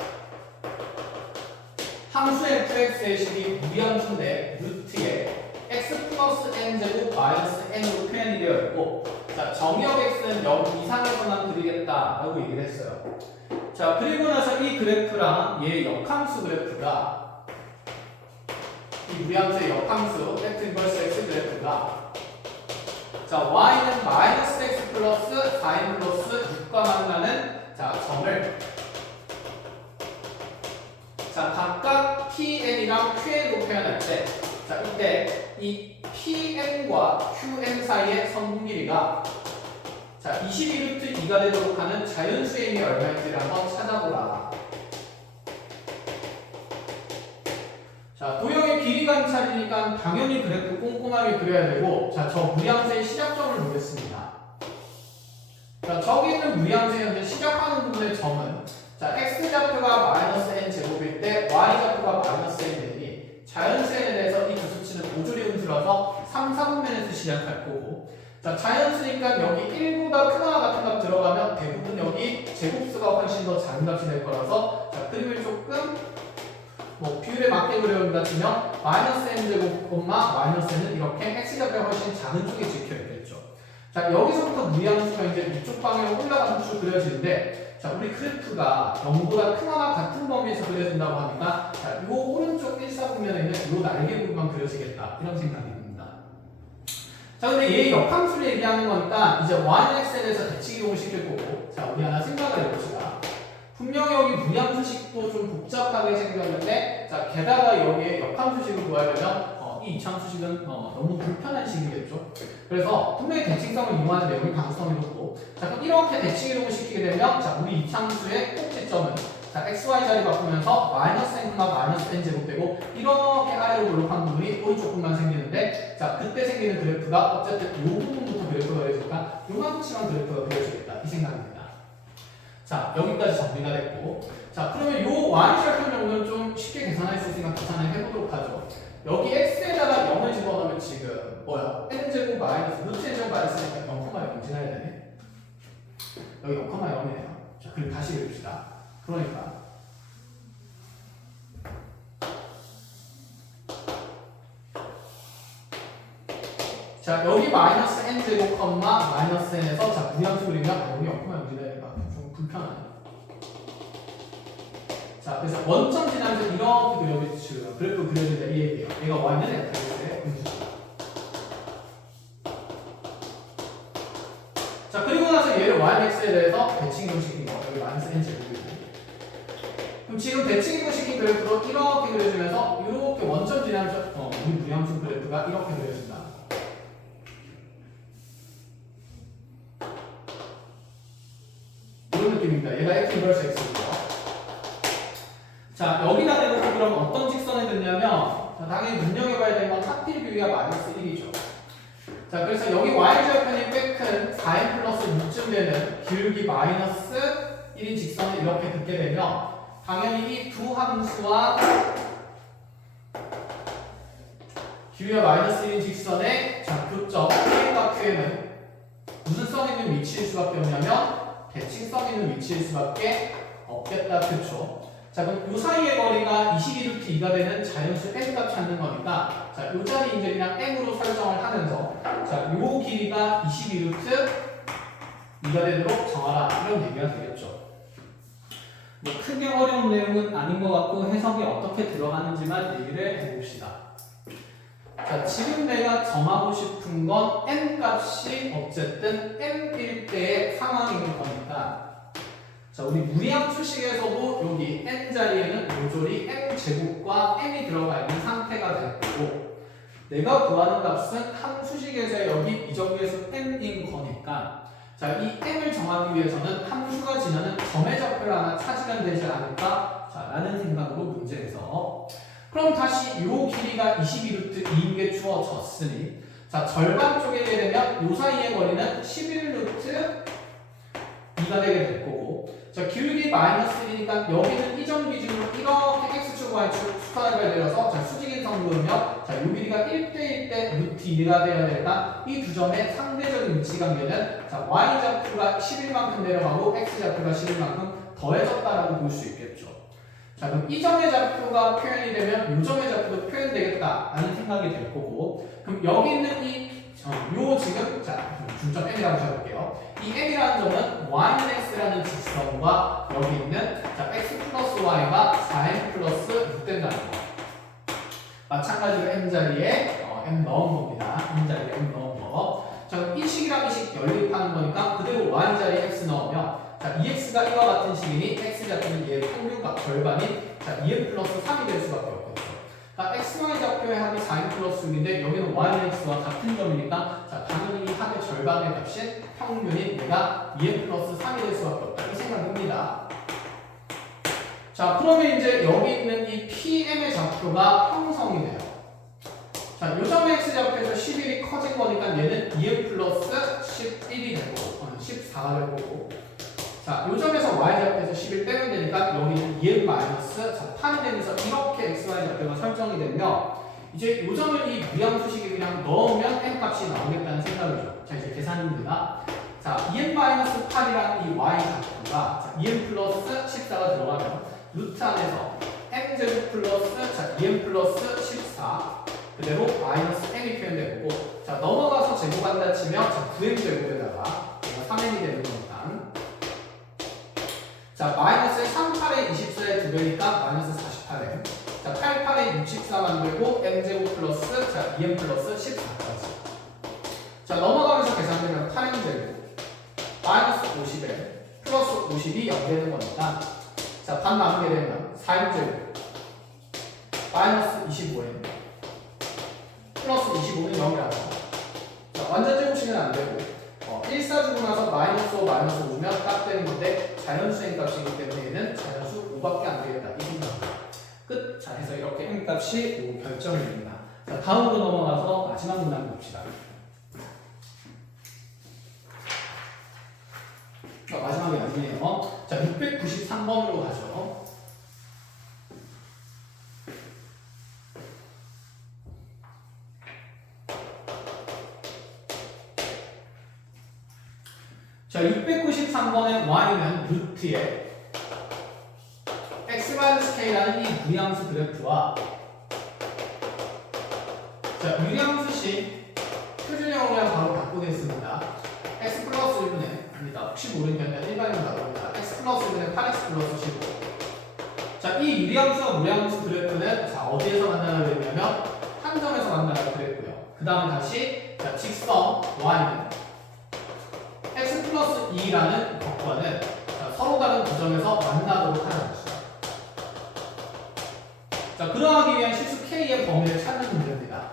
함수 fx의 식이 무리함수인데 루트에 x 플러스 n제곱 마이너스 n으로 표현이 되어 있고 자, 정의역 x는 0 이상에서만 그리겠다라고 얘기를 했어요. 자, 그리고 나서 이 그래프랑 얘 역함수 그래프가 이 무리함수의 역함수 f 인버스 x 그래프가 자, y는 마이너스 x 플러스 4n 플러스 6과 만나는 자, 점을 자, 각각 pn이랑 qn으로 표현할 때 자, 이때 이 pn과 qn 사이의 선분 길이가 자, 22루트 2가 되도록 하는 자연수행이 얼마인지를 한번 찾아보라. 자, 도형의 길이 관찰이니까 당연히 그래프 꼼꼼하게 그려야 되고 자, 저 무리함수의 시작점을 보겠습니다. 자, 저기 있는 무리함수의 현재 시작하는 부분의 점은 자, x좌표가 마이너스 n 제곱일 때 y좌표가 마이너스 n 되니 자연수행에 대해서 이 두 수치는 모조리 음수라서 3, 4분면에서 시작할 거고 자, 자연수니까 여기 1보다 크거나 같은 값 들어가면 대부분 여기 제곱수가 훨씬 더 작은 값이 될 거라서 자, 그림을 조금 뭐 비율에 맞게 그려온다 치면 마이너스 n제곱, 마이너스 n은 이렇게 x좌표가 훨씬 작은 쪽에 찍혀 있겠죠. 자, 여기서부터 무리함수가 이제 이쪽 방향으로 올라가는 쭉 그려지는데 자, 우리 그래프가 0보다 크거나 같은 범위에서 그려진다고 하니까 자, 요 오른쪽 1사분면에 있는 요 날개 부분만 그려지겠다 이런 생각이 듭니다. 자, 근데 얘 역함수를 얘기하는 거니까 이제 yx에 대해서 대칭 이동을 시킬 거고 자, 우리 하나 생각을 해봅시다. 분명히 여기 무리함수식도 좀 복잡하게 생겼는데 자, 게다가 여기에 역함수식을 구하려면 이 이차함수식은 너무 불편한 식이겠죠. 그래서 분명히 대칭성을 이용하는데 여기 가능성이 높고 자, 그럼 이렇게 대칭 이동을 시키게 되면 자, 우리 이차함수의 꼭지점은 자, xy 자리 바꾸면서 마이너스 n, 마이너스 n 제곱되고 이렇게 아래로 올라간 부분이 오른쪽 부분만 생기는데 자, 그때 생기는 그래프가 어쨌든 이 부분부터 그래프가 그려지니까 요만치만 그래프가 그려지겠다 이 생각입니다. 자, 여기까지 정리가 됐고 자, 그러면 요 y절편 정도는 좀 쉽게 계산할 수 있으니까 계산을 해보도록 하죠. 여기 x에다가 0을 집어넣으면 지금 뭐야? n제곱 마이너스 루트 n제곱 마이너스니까 0,0 지나야 되네. 여기 0,0이네요. 자, 그럼 다시 그립시다. 그러니까 자, 여기 마이너스 n제곱 마이너스 n에서 자, 무리함수 그리면 여기 0,0 지나야 되니까 좀 불편하네. 자, 그래서 원점 지나면서 이렇게 그려주시고요. 그래프 그려준다 이 얘기예요. 얘가 y는 x에 음수다. 자, 그리고 나서 얘를 yx에 대해서 대칭 이동시킨 거. 여기 마이너스 n 제곱이고. 그럼 지금 대칭 이동시킨 그래프로 이렇게 그려주면서 이렇게 원점 지나면서 우리 무리함수 그래프가 이렇게 그려진다. 이런 느낌입니다. 얘가 x 인버스 x고요. 자, 여기다 대고 그럼 어떤 직선을 듣냐면 자, 당연히 눈여겨봐야 되는 건 하필 비율이 마이너스 1이죠. 자, 그래서 여기 y절편이 꽤 큰 4n 플러스 6쯤 되는 기울기 마이너스 1인 직선을 이렇게 듣게 되면 당연히 이 두 함수와 기울기가 마이너스 1인 직선의 자, 교점 K과 Q에는 무슨 성 있는 위치일 수밖에 없냐면 대칭성 있는 위치일 수밖에 없겠다. 그렇죠? 자, 그럼 이 사이의 거리가 22루트 2가 되는 자연수 n 값 찾는 거니까 자, 이 자리 이제 그냥 n으로 설정을 하면서 자, 요 길이가 22루트 2가 되도록 정하라 이런 얘기가 되겠죠. 뭐 크게 어려운 내용은 아닌 것 같고 해석이 어떻게 들어가는지만 얘기를 해봅시다. 자, 지금 내가 정하고 싶은 건 n 값이 어쨌든 n일 때의 상황인 거니까 자, 우리 무리함수식에서도 여기 n 자리에는 요절이 m제곱과 m이 들어가 있는 상태가 될 거고, 내가 구하는 값은 함수식에서 여기 이 정도에서 m인 거니까, 자, 이 m을 정하기 위해서는 함수가 지나는 점의 좌표를 하나 찾으면 되지 않을까? 자, 라는 생각으로 문제에서. 그럼 다시 요 길이가 22루트 2인 게 주어졌으니, 자, 절반 쪼개게 되면 요 사이의 거리는 11루트 2가 되게 될 거고, 자, 기울기 마이너스 1이니까 여기는 이 점 기준으로 이렇게 x축, y축 수선을 내려서, 자, 수직인선 그으면, 자, 요 길이가 1대1 대 루트 2가 되어야 되니까 이 두 점의 상대적인 위치 관계는, 자, y좌표가 11만큼 내려가고 x좌표가 11만큼 더해졌다라고 볼 수 있겠죠. 자, 그럼 이 점의 좌표가 표현이 되면 이 점의 좌표도 표현되겠다라는 생각이 될 거고, 그럼 여기 있는 요 지금, 자, 중점 m이라고 해볼게요. 이 m이라는 점은 yx라는 직선과 여기 있는, 자, x 플러스 y가 4m 플러스 6 된다는 거. 마찬가지로 m 자리에 m 넣은 겁니다. m 자리에 m 넣은 거. 자, 그럼 이 식이랑 이 식 연립하는 거니까 그대로 y 자리에 x 넣으면, 자, 2x가 이와 같은 식이니 x좌표는 얘의 평균값 절반인, 자, 2m 플러스 3이 될 수밖에 없겠죠. 자, xy 좌표의 합이 4m 플러스 6인데 여기는 y는 x와 같은 점이니까, 자, 당연히 이 합의 절반의 값인 평균인 얘가 2m 플러스 3이 될 수밖에 없다. 이 생각입니다. 자, 그러면 이제 여기 있는 이 PM의 좌표가 형성이 돼요. 자, 요 점의 x좌표에서 11이 커진 거니까 얘는 2m 플러스 11이 되고, 14가 될 거고, 자, 요 점에서 y좌표에서 11 빼면 되니까 여기는 2m 마이너스, 자, 8이 되면서 이렇게 xy 좌표가 설정이 되면, 이제 요 점을 이 무리함수식에 그냥 넣으면 m 값이 나오겠다는 생각이죠. 자, 이제 계산입니다. 자, 2m 마이너스 8이라는 이 y 좌표가, 자, 2m 플러스 14가 들어가면 루트 안에서 m제곱 플러스, 자, 2m 플러스 14 그대로 마이너스 m이 표현되고, 자, 넘어가서 제곱한다 치면, 자, 9m제곱에다가 3m이 되는 거니까, 자, 마이너스 3, 8에 24의 2배니까 마이너스 48m. 자, 8, 8에 64 만들고 m제곱 플러스, 자, 2m 플러스 14까지. 자, 넘어가면서 계산되면 8m제곱 마이너스 50에 플러스 50이 0 되는 거니까, 자, 반 나누게 되면 4m제곱 마이너스 25m 플러스 25는 0이라고. 자, 완전 제곱식은 안 되고, 1, 4 주고 나서 마이너스 5, 마이너스 5면 딱 되는 건데, 자연수의 값이기 때문에 얘는 자연수 5밖에 안 되겠다. 이 생각입니다. 끝. 자, 해서 이렇게 m 값이 결정이 됩니다. 자, 다음으로 넘어가서 마지막 문항 봅시다. 마지막이 아니에요. 자, 693번으로 가죠. 자, 693번의 y는 루트에 x-k라는 이 무리함수 그래프와, 자, 유리함수식 표준형으로 그냥 바로 바꾸겠습니다. x 플러스 1분의, 아니다, 혹시 모르니까 일반형으로 나갑니다. x 플러스 1분의 8x 플러스 15. 자, 이 유리함수와 무리함수 그래프는, 자, 어디에서 만나게 되냐면 한 점에서 만나게 됐고요. 그 다음에 다시, 자, 직선 y는 x 플러스 2라는 격과는, 자, 서로 다른 두 점에서 만나도록 하는 것이다. 자, 그러하기 위한 실수 k의 범위를 찾는 문제입니다.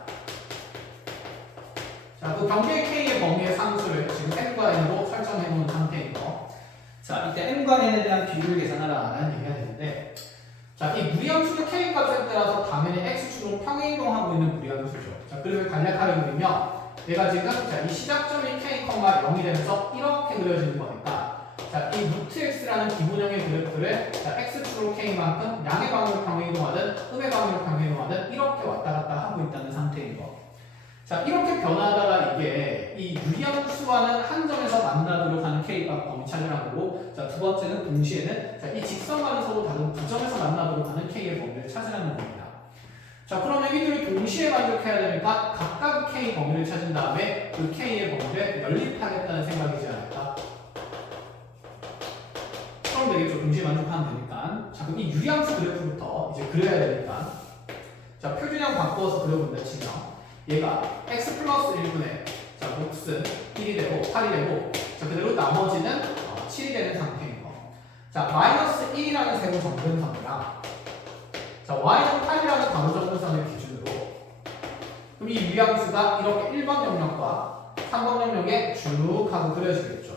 자, 그 경계 k의 범위의 상수를 지금 m과 n으로 설정해 놓은 상태인 거. 자, 이때 m과 n에 대한 비율을 계산하라는 얘기가 되는데, 자, 이 무리함수의 k 값에 따라서 당연히 x축으로 평행이동하고 있는 무리함수죠. 자, 그래서 간략하게 그리면, 얘가 지금, 자, 이 시작점이 k, 0이 되면서 이렇게 그려지는 거니까, 자, 이 루트 x라는 기본형의 그래프를, 자, x축으로 k만큼 양의 방향으로 평행이동하든 음의 방향으로 평행이동하든 이렇게 왔다 갔다 하고 있다는 상태인 거. 자, 이렇게 변하다가 이게 이 유리함수와는 한 점에서 만나도록 하는 k값 범위 찾으라는 거고, 자, 두 번째는 동시에는, 자, 이 직선과는 서로 다른 두 점에서 만나도록 하는 k의 범위를 찾으라는 겁니다. 자, 그러면 이들을 동시에 만족해야 되니까 각각 k 범위를 찾은 다음에 그 k의 범위를 연립하겠다는 생각이지 않을까? 그럼 되겠죠. 동시에 만족하면 되니까. 자, 그럼 이 유리함수 그래프부터 이제 그려야 되니까, 자, 표준형 바꾸어서 그려본다 치면 얘가 x 플러스 1분의, 자, 몫은 1이 되고 8이 되고, 자, 그대로 나머지는 7이 되는 상태인 거. 자, 마이너스 1이라는 세로 정근선이랑 자, y는 8이라는 가로 정근선을 기준으로 그럼 이 유리함수가 이렇게 1번 영역과 3번 영역에 쭉 하고 그려지겠죠.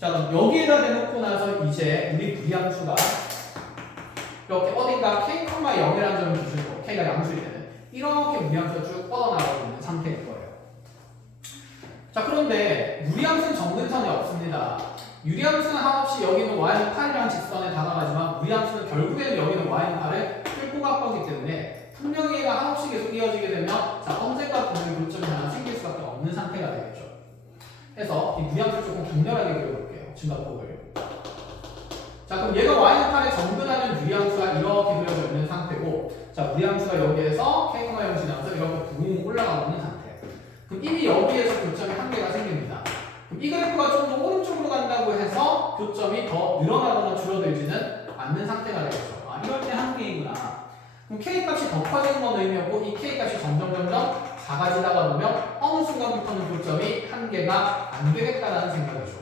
자, 그럼 여기에다 대놓고 나서 이제 우리 무리함수가 이렇게 어딘가 k, 0이라는 점을 기준으로 k가 양수일 때는 이렇게 무리함수가 쭉 뻗어나가고 있는 상태일 거예요. 자, 그런데 무리함수는 정근선이 없습니다. 유리함수는 한없이 여기는 y는 8이라는 직선에 다가가지만 무리함수는 결국에는 여기는 y는 8을 뚫고 가까우기 때문에 분명히 얘가 한없이 계속 이어지게 되면 자, 언젠가 분명히 교점이 하나 생길 수밖에 없는 상태가 되겠죠. 그래서 이 무리함수를 조금 격렬하게 그려볼게요. 증가폭을. 자, 그럼 얘가 y는 8에 정근하는 유리함수가 이렇게 그려져 있는 상태고 자, 무리함수가 여기에서 k가 0 지나면서 이렇게 붕 올라가고 있는 상태. 그럼 이미 여기에서 교점이 한 개가 생깁니다. 그럼 이 그래프가 좀 더 오른쪽으로 간다고 해서 교점이 더 늘어나거나 줄어들지는 않는 상태가 되겠죠. 아, 이럴 때 한 개이구나. 그럼 k 값이 더 커지는 건 의미없고 이 k 값이 점점 작아지다가 보면 어느 순간부터는 교점이 한 개가 안 되겠다라는 생각이죠.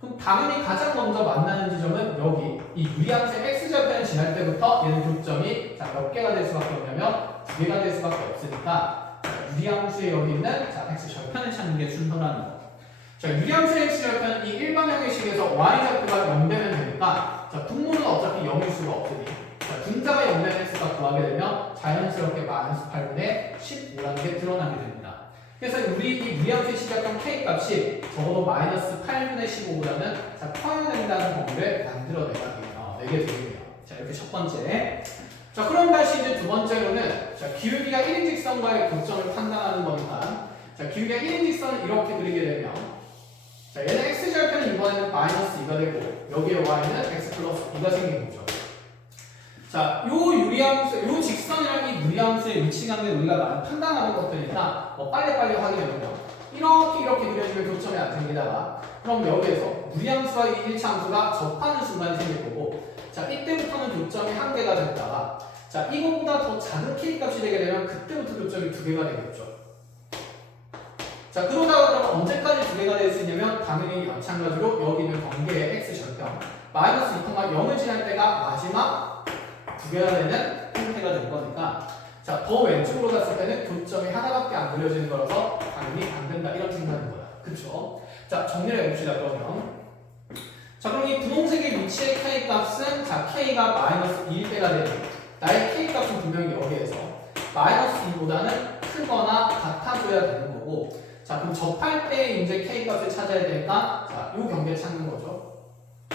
그럼 당연히 가장 먼저 만나는 지점은 여기 이 유리함수의 x절편을 지날 때부터 얘는 교점이 자, 몇 개가 될 수밖에 없냐면 2개가 될 수밖에 없으니까 유리함수의 여기 있는 자, x절편을 찾는 게 순서라는 거. 자, 유리함수의 x절편은 이 일반형의 식에서 y절표가 0되면 되니까 자, 분모는 어차피 0일 수가 없으니 자, 분자가 0되는 x가 구하게 되면 자연스럽게 마이너스 8분의 15라는 게 드러나게 됩니다. 그래서 우리 이 무리함수의 시작한 k 값이 적어도 마이너스 8분의 15보다는 자, 커야 된다는 범위를 내게 되겠네요. 자, 이렇게 첫 번째. 자, 그럼 다시 이제 두 번째로는 자, 기울기가 1인 직선과의 교점을 판단하는 거니까 자, 기울기가 1인 직선을 이렇게 그리게 되면 자, 얘는 x절편은 이번에는 마이너스 2가 되고 여기에 y는 x 플러스 2가 생긴 거죠. 자, 요 직선이랑 이 무리함수의 위치관계를 우리가 많이 판단하는 것들이니까 빨리빨리 확인해보면 이렇게 그려지면 교점이 안 생기다가 그럼 여기에서 무리함수와 이 1차 함수가 접하는 순간이 생길 거고 자, 이때부터는 교점이 한 개가 됐다가 자, 이거보다 더 작은 k 값이 되게 되면 그때부터 교점이 두 개가 되겠죠. 자, 그러다가 그러면 언제까지 두 개가 될 수 있냐면 당연히 마찬가지로 여기 있는 관계의 x절편 마이너스 2,0을 지날 때가 마지막 두 개가 되는 형태가 될 거니까 자, 더 왼쪽으로 갔을 때는 교점이 하나밖에 안 그려지는 거라서 당연히 안 된다 이런 생각인 거야. 그쵸? 자, 정리를 해봅시다 그러면. 자, 그럼 이 분홍색의 위치의 k 값은 자, k가 마이너스 2일때가 되는 나의 k 값은 분명히 여기에서 마이너스 2보다는 크거나 같아져야 되는 거고 자, 그럼 접할 때 이제 k 값을 찾아야 되니까 자, 요 경계를 찾는 거죠.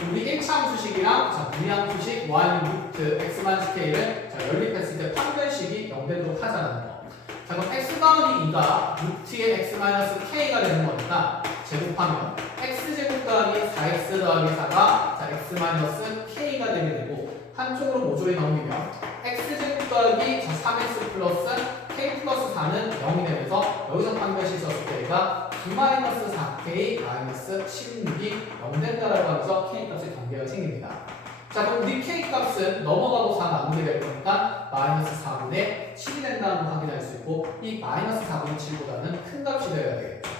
우리 1차 함수식이랑 자, 무리함수식 y는 루트 x-k를 자, 연립했을 때 판별식이 0되도록 하자는 거. 자, 그럼 x 더하기 2가 루트의 x-k가 되는 거니까 제곱하면 x제곱 더하기 4x 더하기 4가 자, x-k가 되게 되고 한쪽으로 모조리 넘기면 x제곱 더하기 3x 플러스 k 플러스 4는 0이 되면서 여기서 판별식 썼을 때가 2-4k 마이너스 16이 0 된다라고 하면서 k 값의 경계가 생깁니다. 자, 그럼 우리 k 값은 넘어가고 4 나누게 될 거니까 마이너스 4분의 7이 된다는 걸 확인할 수 있고 이 마이너스 4분의 7보다는 큰 값이 되어야 되겠죠.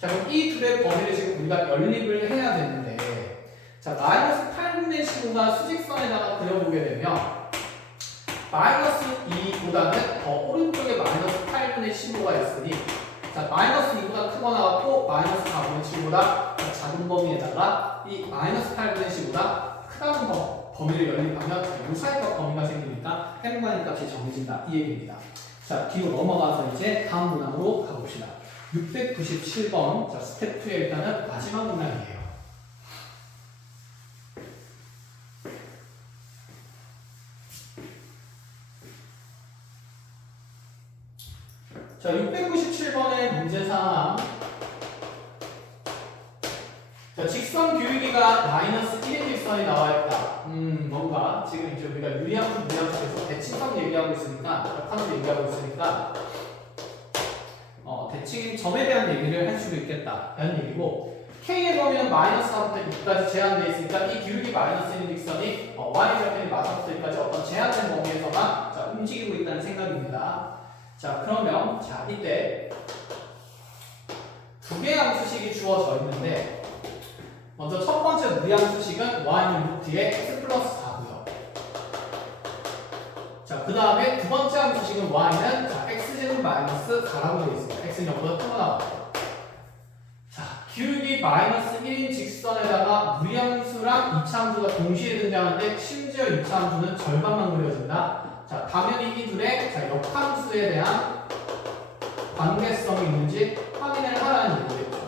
자, 그럼 이 둘의 범위를 지금 우리가 연립을 해야 되는데 자, 마이너스 8분의 15가 수직선에다가 그려보게 되면 마이너스 2보다는 더 오른쪽에 마이너스 8분의 15가 있으니 자, 마이너스 2보다 크거나 같고 마이너스 4분의 7보다 작은 범위에다가 이 마이너스 8분의 10보다 크다는 범위를 연립하면 유사일값 범위가 생기니까 해문관의 값이 정해진다 이 얘기입니다. 자, 뒤로 넘어가서 이제 다음 문항으로 가봅시다. 697번 자, 스텝 2의 일단은 마지막 문항이에요. 자, 697번의 문제사항. 자, 직선 기울기가 마이너스 1의 직선이 나와있다. 뭔가 지금 이제 우리가 유리함수, 무리함수에서 대칭선 얘기하고 있으니까, 격함수 얘기하고 있으니까, 대칭 점에 대한 얘기를 할 수도 있겠다. 라는 얘기고, K의 범위는 마이너스 4부터 6까지 제한되어 있으니까 이 기울기 마이너스 1의 직선이 Y절편이 마서부터 6까지 어떤 제한된 범위에서만 자, 움직이고 있다는 생각입니다. 자, 그러면 자, 이때 두 개의 함수식이 주어져 있는데 먼저 첫 번째 무리함수식은 y는 루트의 x 플러스 4고요. 자, 그 다음에 두 번째 함수식은 y는 x제곱 마이너스 4라고 되어 있습니다. x는 0보다 크고 나왔고. 자, 기울기 마이너스 1인 직선에다가 무리함수랑 2차 함수가 동시에 등장하는데 심지어 2차 함수는 절반만 그려진다. 자, 당연히 이 둘의 역함수에 대한 관계성이 있는지 확인을 하라는 얘기겠죠.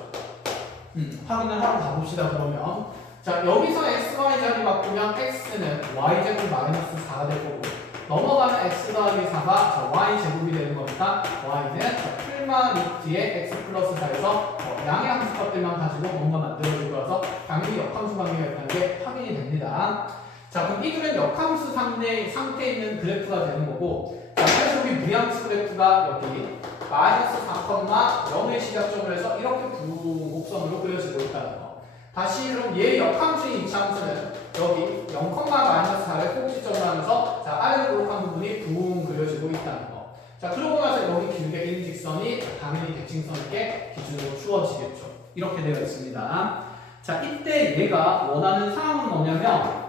확인을 하러 가봅시다. 그러면 자, 여기서 x, y 자리 바꾸면 x는 y제곱 마이너스 4가 될 거고 넘어가면 x 더하기 4가 y제곱이 되는 거니까 y는 풀마 루트의 x 플러스 4에서 양의 함수값들만 가지고 뭔가 만들어질 거라서 당연히 역함수 관계가 있다는 게 확인이 됩니다. 자, 그럼 이 둘은 역함수 상태에 있는 그래프가 되는 거고, 자, 그래서 여기 무리함수 그래프가 여기 마이너스 4,0의 시작점을 해서 이렇게 부곡선으로 그려지고 있다는 거. 다시 그럼 얘 역함수인 이차함수는 여기 0,-4를 꼭지점을 하면서 자, 아래로 볼록한 부분이 붕 그려지고 있다는 거. 자, 그러고 나서 여기 길게 긴 직선이 당연히 대칭선에게 기준으로 주어지겠죠. 이렇게 되어 있습니다. 자, 이때 얘가 원하는 상황은 뭐냐면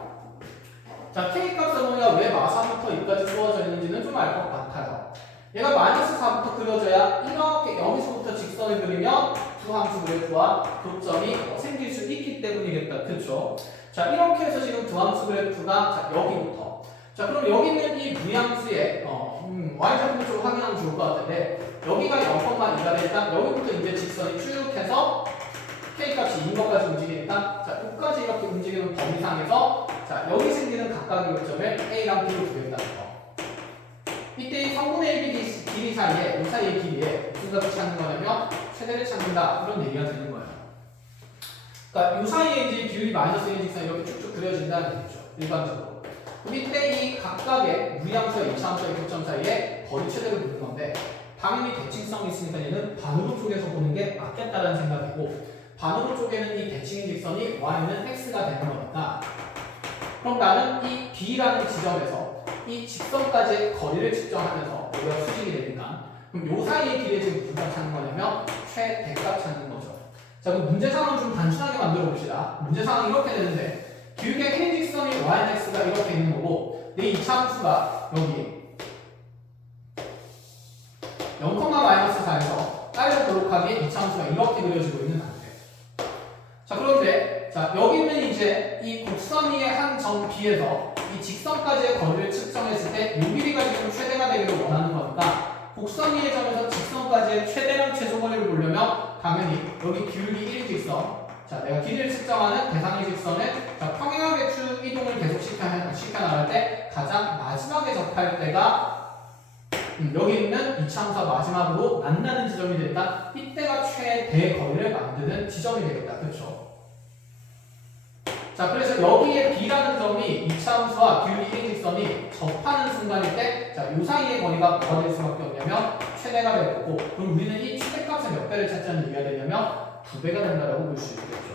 자, K값의 범위가 왜 마사부터 여기까지 주어져 있는지는 좀 알 것 같아요. 얘가 마이너스 4부터 그려져야 이렇게 여기서부터 직선을 그리면 두 함수 그래프와 교점이 생길 수 있기 때문이겠다. 그렇죠? 자, 이렇게 해서 지금 두 함수 그래프가 자, 여기부터 자, 그럼 여기 있는 이 무리함수의 y좌표를 좀 확인하면 좋을 것 같은데 여기가 0,2가 되니까 여기부터 이제 직선이 쭉 해서 K값이 2인 것까지 움직이니까 자, 여기까지 이렇게 움직이는 범위상에서 자, 여기 생기는 각각의 교점을 A랑 B로 두겠다는 거. 이때 이 성분의 1 길이 사이에 이 사이의 길이에 무슨 값을 찾는 거냐면 최대를 찾는다. 이런 얘기가 되는 거예요. 그러니까 이 사이에 이제 기울기 마이너스 1 직선이 이렇게 쭉쭉 그려진다는 얘기죠. 일반적으로. 그럼 이때 이 각각의 무리함수와 2차함수의 교점 사이에 거리 최대를 묻는 건데 당연히 대칭성이 있으니까 얘는 반으로 쪼개서 보는 게 맞겠다라는 생각이고 반으로 쪼개는 이 대칭인 직선이 y는 x가 되는 거니까 그럼 나는 이 b라는 지점에서 이 직선까지의 거리를 측정하면서 여기가 수직이 되니까 그럼 요 사이의 길이에 지금 무슨 값 찾는 거냐면 최대값 찾는 거죠. 자, 그럼 문제 상황을 좀 단순하게 만들어 봅시다. 문제 상황이 이렇게 되는데 길게 1인 직선이 y는 x가 이렇게 있는 거고 내 2차 함수가 여기 0,-4에서 다른 볼록하게 2차 함수가 이렇게 그려지고 있는 상태. 자, 그런데 자, 여기는 이제 이 곡선 위의 한 점 B에서 이 직선까지의 거리를 측정했을 때 이 길이가 지금 최대가 되기를 원하는 거니까 곡선 위의 점에서 직선까지의 최대랑 최소 거리를 보려면 당연히 여기 기울기 1 직선 자, 내가 길이를 측정하는 대상의 직선을 자, 평행하게 쭉 이동을 계속 시켜 나갈 때 가장 마지막에 접할 때가 여기 있는 2차 함수와 마지막으로 만나는 지점이 되니까 이때가 최대 거리를 만드는 지점이 되겠다. 그렇죠? 자, 그래서 여기에 B라는 점이 2차 함수와 기울기 1 직선이 접하는 순간일 때 자, 요 사이의 거리가 뭐가 될 수밖에 없냐면 최대가 될 거고 그럼 우리는 이 최대값의 몇 배를 찾자는 얘기가 되냐면 2배가 된다라고 볼 수 있겠죠.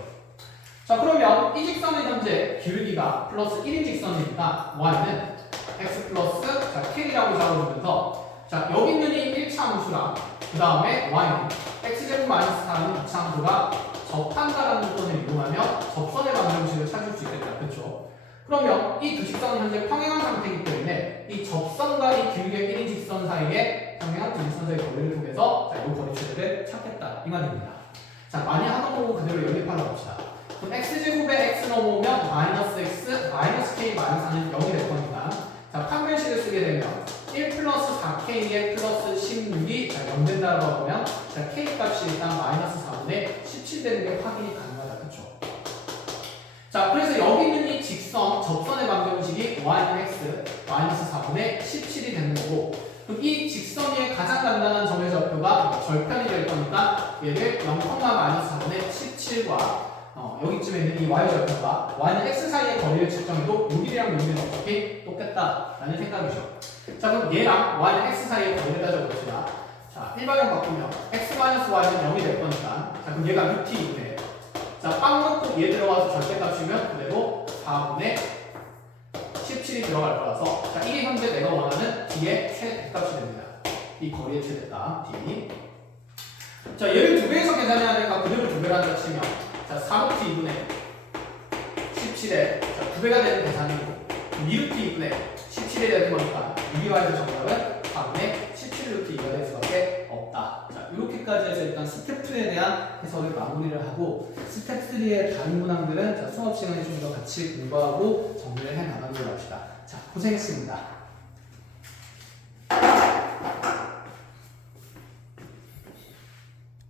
자, 그러면 이 직선의 현재 기울기가 플러스 1인 직선이니까 y는 x 플러스 자, k라고 잡아주면서 자, 여기 있는 이 1차 함수랑 그 다음에 y는 x제곱 마이너스 4는 2차 함수가 접한다라는 조건을 이용하면 접선의 방정식을 찾을 수 있겠다. 그렇죠? 그러면 이 두 직선이 현재 평행한 상태이기 때문에 이 접선과 이 길게 1인 직선 사이에 평행한 두 직선 사이의 거리를 통해서 자, 이 거리 최대를 찾겠다. 이 말입니다. 자, 만약 하던 거고 그대로 연립하러 봅시다. 그럼 x제곱에 x 넘어오면 마이너스 x 마이너스 k 마이너스 4는 0이 될 거니까 자, 판별식을 쓰게 되면 1 플러스 4k에 플러스 16이 자, 0 된다고 하면 자, k 값이 일단 마이너스 4분의 17 되는 게 확인이 가능하다. 그쵸? 자, 그래서 여기 있는 이 직선, 접선의 방정식이 y는 x 마이너스 4분의 17이 되는 거고 그럼 이 직선 위에 가장 간단한 점의 좌표가 절편이 될 거니까 얘를 0,-4분의 17과 여기쯤에 있는 이 y좌표가 y는 x 사이의 거리를 측정해도 요 길이랑 요 길이는 어차피 똑같다라는 생각이죠. 자, 그럼 얘랑 y는 x 사이의 거리를 따져봅시다. 자, 일반형 바꾸면 x-y는 0이 될 거니까 자, 그럼 얘가 루트 2인데 자, 빵 넣고 얘 들어가서 절대값이면 그대로 4분의 17이 들어갈 거라서 자, 이게 현재 내가 원하는 d의 최대값이 됩니다. 이 거리의 최대값 d. 자, 얘를 2배에서 계산해야 되니까 그대로 2배를 한다 치면 자, 4루트 2분의 17에 9배가 되는 계산이고 미루트 2분의 17에 되는 거니까 유리화에서 정답은 4분의 17루트 2가 될 수밖에 없다. 자, 이렇게까지 해서 일단 스텝 2에 대한 해설을 마무리를 하고 스텝 3의 다른 문항들은 수업 시간에 좀 더 같이 공부하고 정리를 해 나가는 걸로 합시다. 자, 고생했습니다.